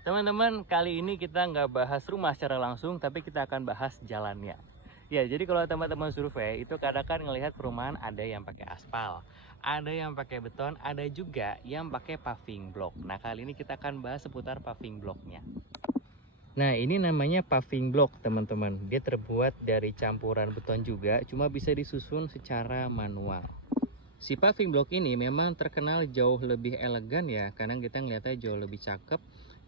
Teman-teman, kali ini kita nggak bahas rumah secara langsung, tapi kita akan bahas jalannya. Ya, jadi kalau teman-teman survei, itu kadang kan ngelihat perumahan ada yang pakai aspal, ada yang pakai beton, ada juga yang pakai paving block. Nah, kali ini kita akan bahas seputar paving blocknya. Nah, ini namanya paving block, teman-teman. Dia terbuat dari campuran beton juga, cuma bisa disusun secara manual. Si paving block ini memang terkenal jauh lebih elegan ya, karena kita ngeliatnya jauh lebih cakep.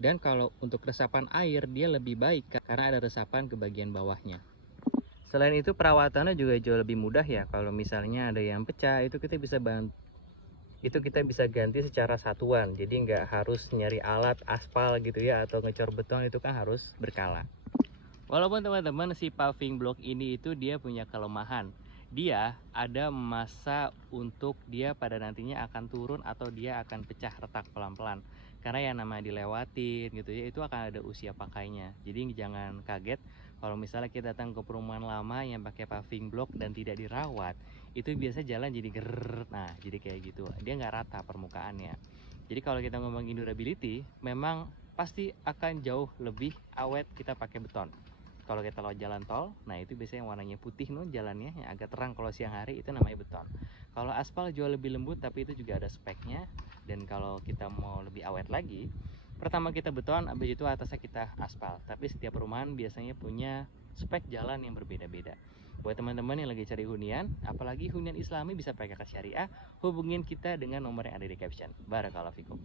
Dan kalau untuk resapan air dia lebih baik karena ada resapan ke bagian bawahnya. Selain itu perawatannya juga jauh lebih mudah ya. Kalau misalnya ada yang pecah kita bisa ganti secara satuan. Jadi nggak harus nyari alat aspal gitu ya, atau ngecor beton itu kan harus berkala. Walaupun teman-teman si paving block ini itu dia punya kelemahan. Dia ada masa untuk dia pada nantinya akan turun atau dia akan pecah retak pelan-pelan. Karena yang namanya dilewatin gitu ya, itu akan ada usia pakainya. Jadi jangan kaget kalau misalnya kita datang ke perumahan lama yang pakai paving block dan tidak dirawat, itu biasa jalan jadi ger. Nah, jadi kayak gitu. Dia nggak rata permukaannya. Jadi kalau kita ngomongin durability, memang pasti akan jauh lebih awet kita pakai beton. Kalau kita lewat jalan tol, nah itu biasanya yang warnanya putih nih jalannya, yang agak terang kalau siang hari itu namanya beton. Kalau aspal jauh lebih lembut, tapi itu juga ada speknya. Dan kalau kita mau lebih awet lagi, pertama kita beton, habis itu atasnya kita aspal. Tapi setiap perumahan biasanya punya spek jalan yang berbeda-beda. Buat teman-teman yang lagi cari hunian, apalagi hunian islami bisa pakai akad syariah, hubungin kita dengan nomor yang ada di caption. Barakallahu fikum.